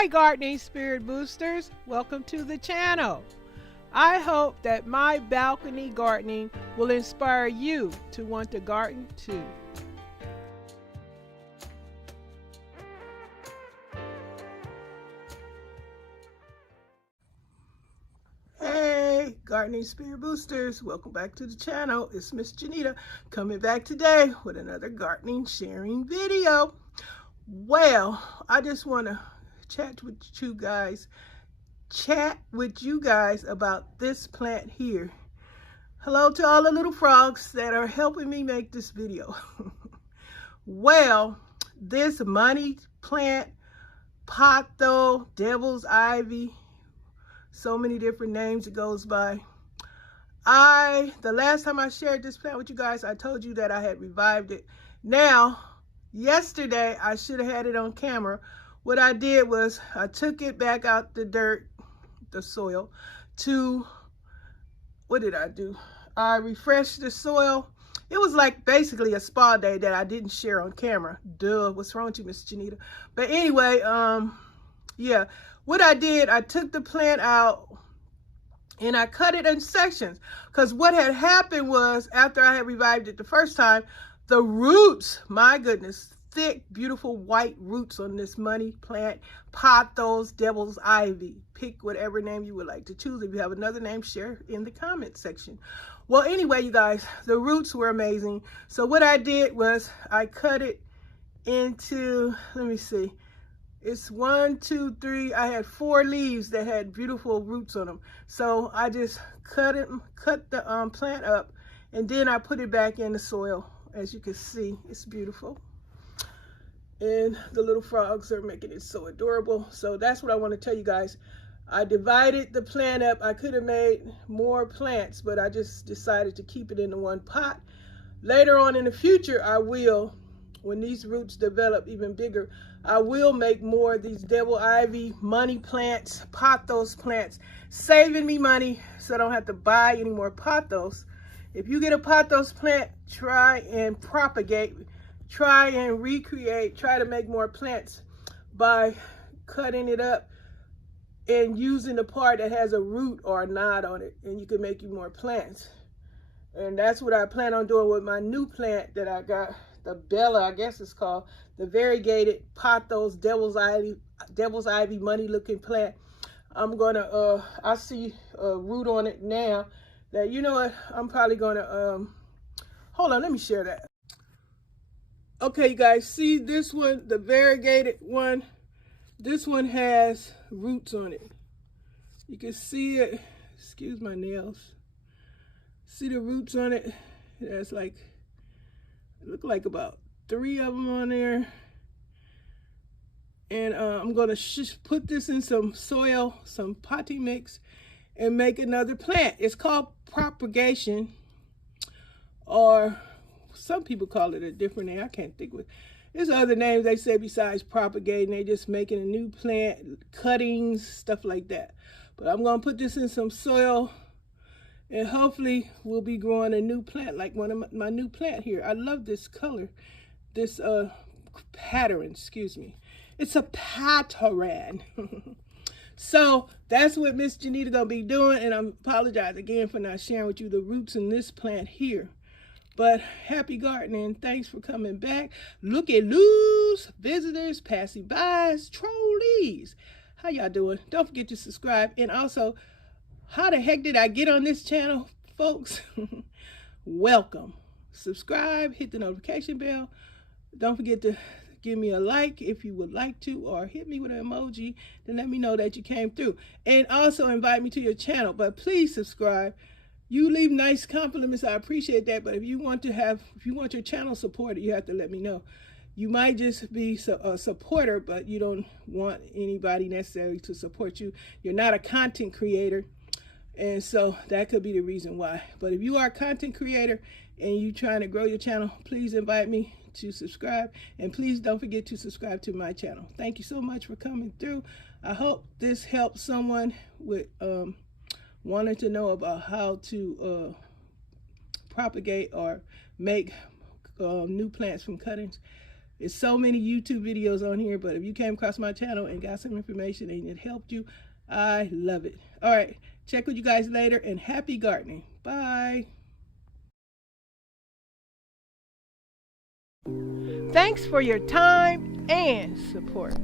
Hi gardening spirit boosters, welcome to the channel. I hope that my balcony gardening will inspire you to want to garden too. Hey gardening spirit boosters, welcome back to the channel. It's Miss Janita coming back today with another gardening sharing video. Well, I just want to chat with you guys about this plant here. Hello to all the little frogs that are helping me make this video. Well, this money plant, potho, devil's ivy, so many different names it goes by. The last time I shared this plant with you guys, I told you that I had revived it. Now, yesterday I should have had it on camera. What I did was I took it back out the dirt, the soil, to, what did I do? I refreshed the soil. It was like basically a spa day that I didn't share on camera. Duh, what's wrong with you, Miss Janita? But anyway, yeah, what I did, I took the plant out and I cut it in sections. Because what had happened was, after I had revived it the first time, the roots, my goodness, thick, beautiful white roots on this money plant, pothos, devil's ivy. Pick whatever name you would like to choose. If you have another name, share in the comment section. Well, anyway, you guys, the roots were amazing. So what I did was I cut it into, let me see, it's 1, 2, 3. I had 4 leaves that had beautiful roots on them. So I just cut the plant up, and then I put it back in the soil. As you can see, it's beautiful. And the little frogs are making it so adorable. So that's what I want to tell you guys. I divided the plant up. I could have made more plants, but I just decided to keep it in the one pot. Later on in the future, I will, when these roots develop even bigger, I will make more of these devil ivy, money plants, pothos plants, saving me money so I don't have to buy any more pothos. If you get a pothos plant, try and propagate, try and recreate, try to make more plants by cutting it up and using the part that has a root or a knot on it, and you can make you more plants. And that's what I plan on doing with my new plant that I got, the Bella, I guess it's called, the variegated pothos devil's ivy money looking plant. I'm gonna I see a root on it now that, you know what, I'm probably gonna hold on, let me share that. Okay, you guys, see this one, the variegated one, this one has roots on it. You can see it, excuse my nails. See the roots on it? That's like, it look like about 3 of them on there. And I'm gonna put this in some soil, some potting mix, and make another plant. It's called Propagation, or some people call it a different name. I can't think of it. There's other names they say besides propagating. They're just making a new plant, cuttings, stuff like that. But I'm gonna put this in some soil, and hopefully we'll be growing a new plant, like one of my new plant here. I love this color, this pattern, excuse me. It's a pattern. So that's what Miss Janita gonna be doing, and I apologize again for not sharing with you the roots in this plant here. But happy gardening. Thanks for coming back. Look at loose visitors, passing bys, trolleys. How y'all doing? Don't forget to subscribe. And also, how the heck did I get on this channel, folks? Welcome. Subscribe, hit the notification bell. Don't forget to give me a like if you would like to, or hit me with an emoji to let me know that you came through. And also invite me to your channel, but please subscribe. You leave nice compliments, I appreciate that, but if you want your channel supported, you have to let me know. You might just be a supporter, but you don't want anybody necessarily to support you. You're not a content creator, and so that could be the reason why. But if you are a content creator and you're trying to grow your channel, please invite me to subscribe, and please don't forget to subscribe to my channel. Thank you so much for coming through. I hope this helps someone with wanting to know about how to propagate or make new plants from cuttings. There's so many YouTube videos on here, but if you came across my channel and got some information and it helped you, I love it. All right, check with you guys later, and happy gardening. Bye. Thanks for your time and support.